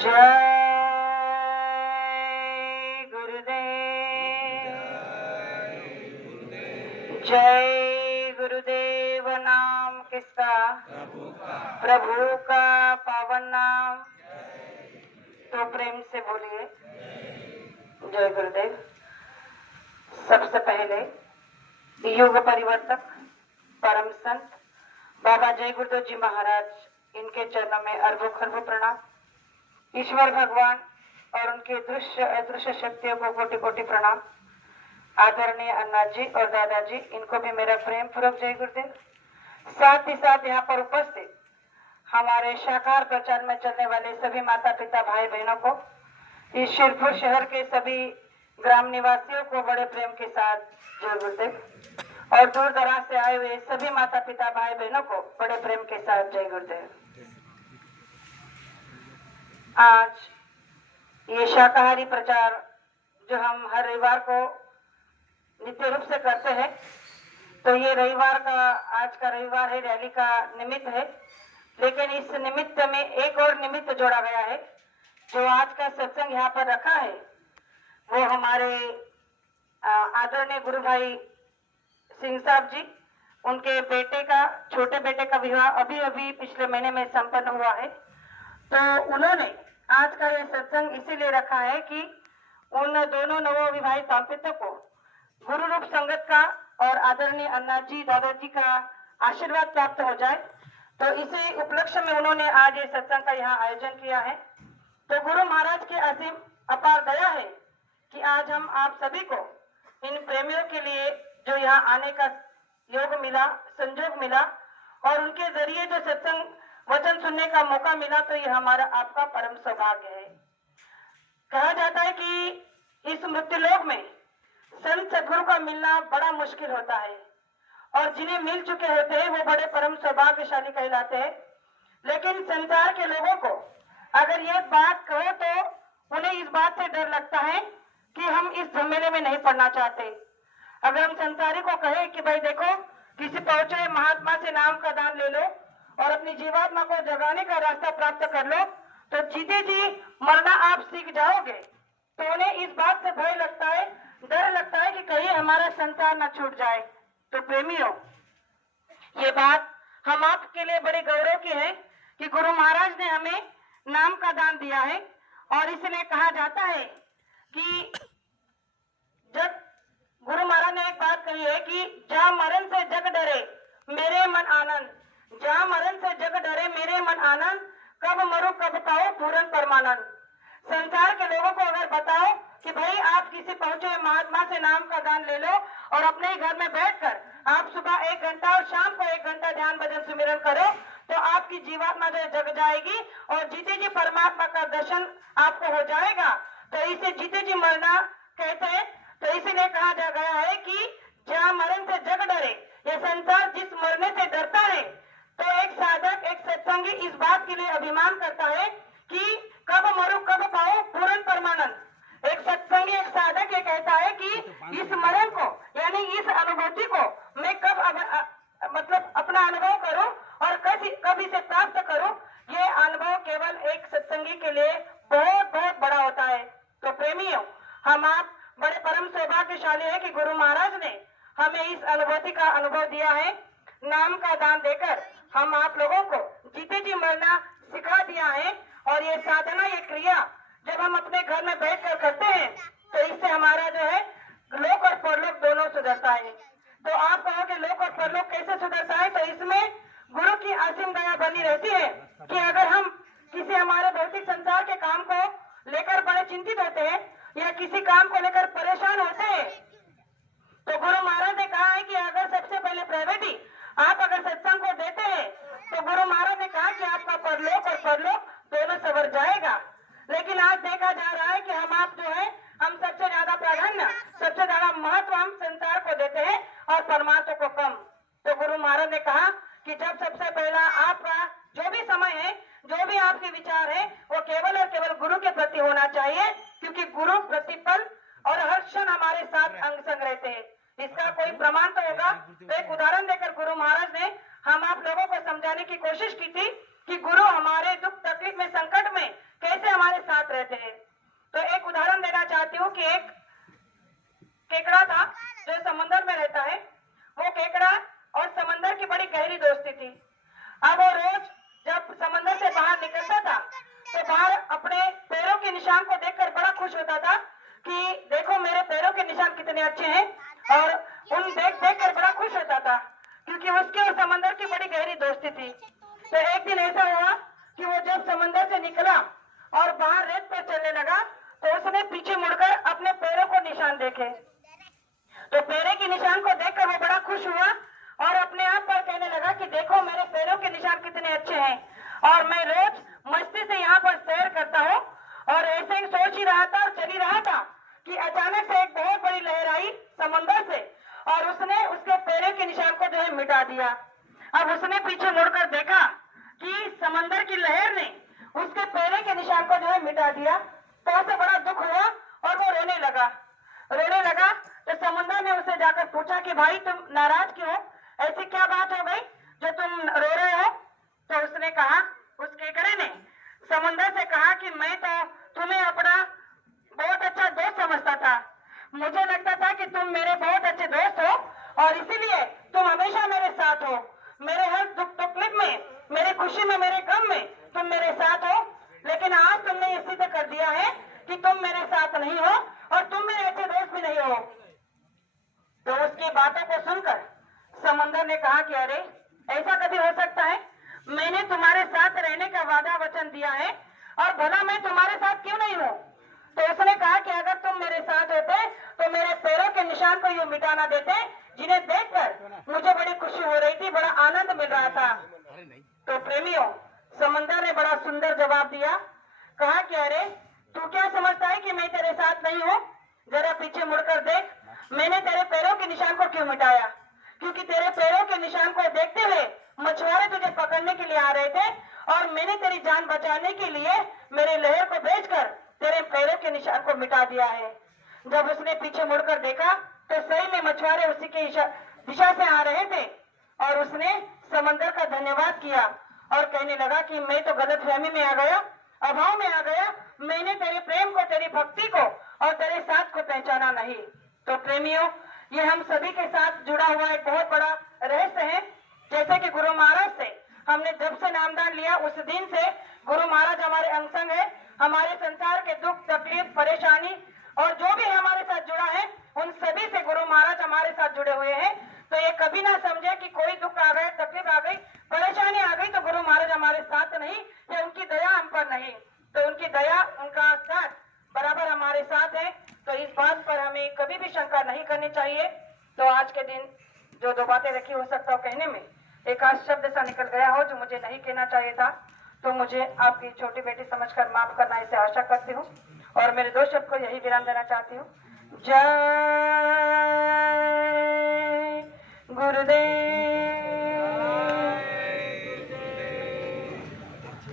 जय गुरुदेव। जय गुरुदेव। नाम किसका? प्रभु का पावन नाम। तो प्रेम से बोलिए जय गुरुदेव। सबसे पहले युग परिवर्तक परम संत बाबा जय गुरुदेव जी महाराज, इनके चरणों में अरबों खरबों प्रणाम। ईश्वर भगवान और उनके दृश्य अदृश्य शक्तियों को कोटि कोटि प्रणाम। आदरणीय अन्ना जी और दादाजी, इनको भी मेरा प्रेम पूर्वक जय गुरुदेव। साथ ही साथ यहाँ पर उपस्थित हमारे शाकाहार प्रचार में चलने वाले सभी माता पिता भाई बहनों को, इस शिरपुर शहर के सभी ग्राम निवासियों को बड़े प्रेम के साथ जय गुरुदेव। और दूर दराज से आए हुए सभी माता पिता भाई बहनों को बड़े प्रेम के साथ जय गुरुदेव। आज ये शाकाहारी प्रचार जो हम हर रविवार को नित्य रूप से करते हैं, तो ये रविवार का आज का रविवार है, रैली का निमित्त है। लेकिन इस निमित्त में एक और निमित्त जोड़ा गया है। जो आज का सत्संग यहाँ पर रखा है वो हमारे आदरणीय गुरु भाई सिंह साहब जी, उनके बेटे का, छोटे बेटे का विवाह अभी अभी पिछले महीने में संपन्न हुआ है। तो उन्होंने आज का ये सत्संग इसीलिए रखा है कि उन दोनों नवविवाहित दाम्पत्य को गुरु रूप संगत का और आदरणीय अन्ना जी दादाजी का आशीर्वाद प्राप्त हो जाए। तो इसी उपलक्ष्य में उन्होंने आज ये सत्संग का यहाँ आयोजन किया है। तो गुरु महाराज की असीम अपार दया है कि आज हम आप सभी को, इन प्रेमियों के लिए जो यहाँ आने का योग मिला, संजोग मिला और उनके जरिए जो सत्संग वचन सुनने का मौका मिला, तो ये हमारा आपका परम सौभाग्य है। कहा जाता है कि इस मृत्युलोक में संत सदगुरु का मिलना बड़ा मुश्किल होता है और जिन्हें मिल चुके होते हैं वो बड़े परम सौभाग्यशाली कहलाते हैं। लेकिन संसार के लोगों को अगर यह बात कहो तो उन्हें इस बात से डर लगता है कि हम इस झमेले में नहीं पड़ना चाहते। अगर हम संसारी को कहे कि भाई देखो, किसी पहुंचे महात्मा से नाम का दान ले लो और अपनी जीवात्मा को जगाने का रास्ता प्राप्त कर लो, तो जीते जी मरना आप सीख जाओगे। तो उन्हें इस बात से भय लगता है, डर लगता है कि कहीं हमारा संसार न छूट जाए। तो प्रेमियों, ये बात हम आपके लिए बड़े गौरव की है कि गुरु महाराज ने हमें नाम का दान दिया है। और इसलिए कहा जाता है कि जब गुरु महाराज ने एक बात कही है कि जा मरण से जग डरे मेरे मन आनंद, जा मरण से जग डरे मेरे मन आनंद, कब मरो कब पाओ पूर्ण परमानंद। संसार के लोगों को अगर बताओ कि भाई आप किसी पहुंचे महात्मा से नाम का दान ले लो और अपने ही घर में बैठकर आप सुबह 1 घंटा और शाम को 1 घंटा ध्यान भजन सुमिरन करो, तो आपकी जीवात्मा जो जग जाएगी और जीते जी परमात्मा का दर्शन आपको हो जाएगा। तो इसे जीते जी मरना कहते हैं। तो इसीलिए कहा जा गया है कि जहाँ मरण से जग डरे, ये संसार जिस मरने से डरता है, तो एक साधक, एक सत्संगी इस बात के लिए अभिमान करता है कि कब मरो कब पाओ पूर्ण परमानंद। एक सत्संगी, एक साधक ये कहता है कि इस मरण को, यानी इस अनुभूति को मैं कब मतलब अपना अनुभव करूं और कब इसे प्राप्त करूं। ये अनुभव केवल एक सत्संगी के लिए बहुत बहुत बड़ा होता है। तो प्रेमियों, हम आप बड़े परम सौभाग्यशाली है कि गुरु महाराज ने हमें इस अनुभूति का अनुभव दिया है। नाम का दान देकर हम आप लोगों को जीते जी मरना सिखा दिया है। और ये साधना, ये क्रिया जब हम अपने घर में बैठकर करते हैं तो इससे हमारा जो है लोक और परलोक दोनों सुधरता है। तो आप कहोगे लोक और परलोक कैसे सुधरता है? तो इसमें गुरु की असीम दया बनी रहती है कि अगर हम किसी हमारे भौतिक संसार के काम को लेकर बड़े चिंतित होते हैं या किसी काम को लेकर परेशान होते हैं, तो गुरु महाराज ने कहा है कि अगर सबसे पहले प्रायोरिटी आप अगर सत्संग को देते हैं तो गुरु महाराज ने कहा कि आपका परलोक और परलोक दोनों सवर जाएगा। लेकिन आज देखा जा रहा है कि हम आप जो है, हम सबसे ज्यादा प्राधान्य, सबसे ज्यादा महत्व हम संसार को देते हैं और परमात्मा को कम। तो गुरु महाराज ने कहा कि जब सबसे पहला आपका जो भी समय है, जो भी आपके विचार है, वो केवल और केवल गुरु के प्रति होना चाहिए, क्योंकि गुरु प्रतिपल और हर क्षण हमारे साथ अंग संग रहते हैं। इसका कोई प्रमाण तो होगा। तो एक उदाहरण देकर गुरु महाराज ने हम आप लोगों को समझाने की कोशिश की थी कि गुरु हमारे दुख तकलीफ में, संकट में कैसे हमारे रहते हैं। तो एक उदाहरण देना चाहती हूँ कि एक केकड़ा था जो समुद्र में रहता है। वो केकड़ा और समंदर की बड़ी गहरी दोस्ती थी। अब वो रोज जब समंदर से बाहर निकलता था तो बाहर अपने पैरों के निशान को देखकर बड़ा खुश होता था कि देखो मेरे पैरों के निशान कितने अच्छे हैं, और उन देख देख कर बड़ा खुश होता था क्योंकि उसके और समंदर की बड़ी गहरी दोस्ती थी। तो एक दिन ऐसा हुआ कि वो जब समंदर से निकला और बाहर रेत पर चलने लगा तो उसने पीछे मुड़कर अपने पैरों को निशान देखे। तो पैरों के निशान को देखकर वो बड़ा खुश हुआ और अपने आप पर कहने लगा कि देखो मेरे पैरों के निशान कितने अच्छे हैं, और मैं रोज मस्ती से यहाँ पर सैर करता हूँ। और ऐसे ही सोच ही रहा था और चल ही रहा था कि अचानक से एक बहुत बड़ी लहर आई समंदर से और उसने उसके पैरों के निशान को जो है मिटा दिया। अब उसने पीछे मुड़कर देखा कि समंदर की लहर ने उसके पैरों के निशान को जो है मिटा दिया। तो उसे बड़ा दुख हुआ और वो रोने लगा। तो समुद्र ने उसे जाकर पूछा कि भाई तुम नाराज क्यों, ऐसी क्या बात हो गई जो तुम रो रहे हो? तो उसने कहा, उस केकड़े ने समुद्र से कहा कि मैं तो तुम्हें अपना बहुत अच्छा दोस्त समझता था। मुझे लगता था कि तुम मेरे बहुत अच्छे दोस्त हो और इसीलिए तुम हमेशा मेरे साथ हो। मेरे हर दुख तकलीफ में, मेरी खुशी में, मेरे गम में तुम मेरे साथ हो। लेकिन आज तुमने ये सिद्ध कर दिया है कि तुम मेरे साथ नहीं हो और तुम मेरे अच्छे दोस्त भी नहीं हो। तो उसकी बातों को सुनकर समंदर ने कहा कि अरे ऐसा कभी हो सकता है? मैंने तुम्हारे साथ रहने का वादा वचन दिया है और भला मैं तुम्हारे साथ क्यों नहीं हूँ? तो उसने कहा कि अगर तुम मेरे साथ होते तो मेरे पैरों के निशान को यूं मिटा ना देते, जिन्हें देखकर मुझे बड़ी खुशी हो रही थी, बड़ा आनंद मिल रहा था। तो प्रेमियों, समंदर ने बड़ा सुंदर जवाब दिया। कहा कि अरे तू क्या समझता है कि मैं तेरे साथ नहीं हूँ? जरा पीछे मुड़कर देख, मैंने तेरे पैरों के निशान को क्यों मिटाया? क्योंकि तेरे पैरों के निशान को देखते हुए मछुआरे तुझे पकड़ने के लिए आ रहे थे और मैंने तेरी जान बचाने के लिए मेरे लहर को भेजकर तेरे पैरों के निशान को मिटा दिया है। जब उसने पीछे मुड़कर देखा तो सही में मछुआरे उसी के दिशा से आ रहे थे और उसने समंदर का धन्यवाद किया और कहने लगा कि मैं तो गलतफहमी में आ गया, अभाव में आ गया। मैंने तेरे प्रेम को, तेरी भक्ति को और तेरे साथ को पहचाना नहीं। तो प्रेमियों, ये हम सभी के साथ जुड़ा हुआ एक बहुत बड़ा रहस्य है। जैसे कि गुरु महाराज से हमने जब से नामदान लिया उस दिन से गुरु महाराज हमारे अंग संग है। हमारे संसार के दुख, तकलीफ, परेशानी और जो भी हमारे साथ जुड़ा है उन सभी से गुरु महाराज हमारे साथ जुड़े हुए हैं। तो ये कभी ना समझे कि कोई दुख आ गए, तकलीफ आ गई, परेशानी आ गई तो गुरु महाराज हमारे साथ नहीं, या उनकी दया हम पर नहीं। तो उनकी दया, उनका साथ बराबर हमारे साथ है। तो इस बात पर हमें कभी भी शंका नहीं करनी चाहिए। तो आज के दिन जो दो बातें रखी, हो सकता हो कहने में एक आध शब्द सा निकल गया हो जो मुझे नहीं कहना चाहिए था, तो मुझे आपकी छोटी बेटी समझकर माफ करना, इसे आशा करती हूँ। और मेरे दो शब्द को यही विराम देना चाहती हूँ। जय गुरुदेव।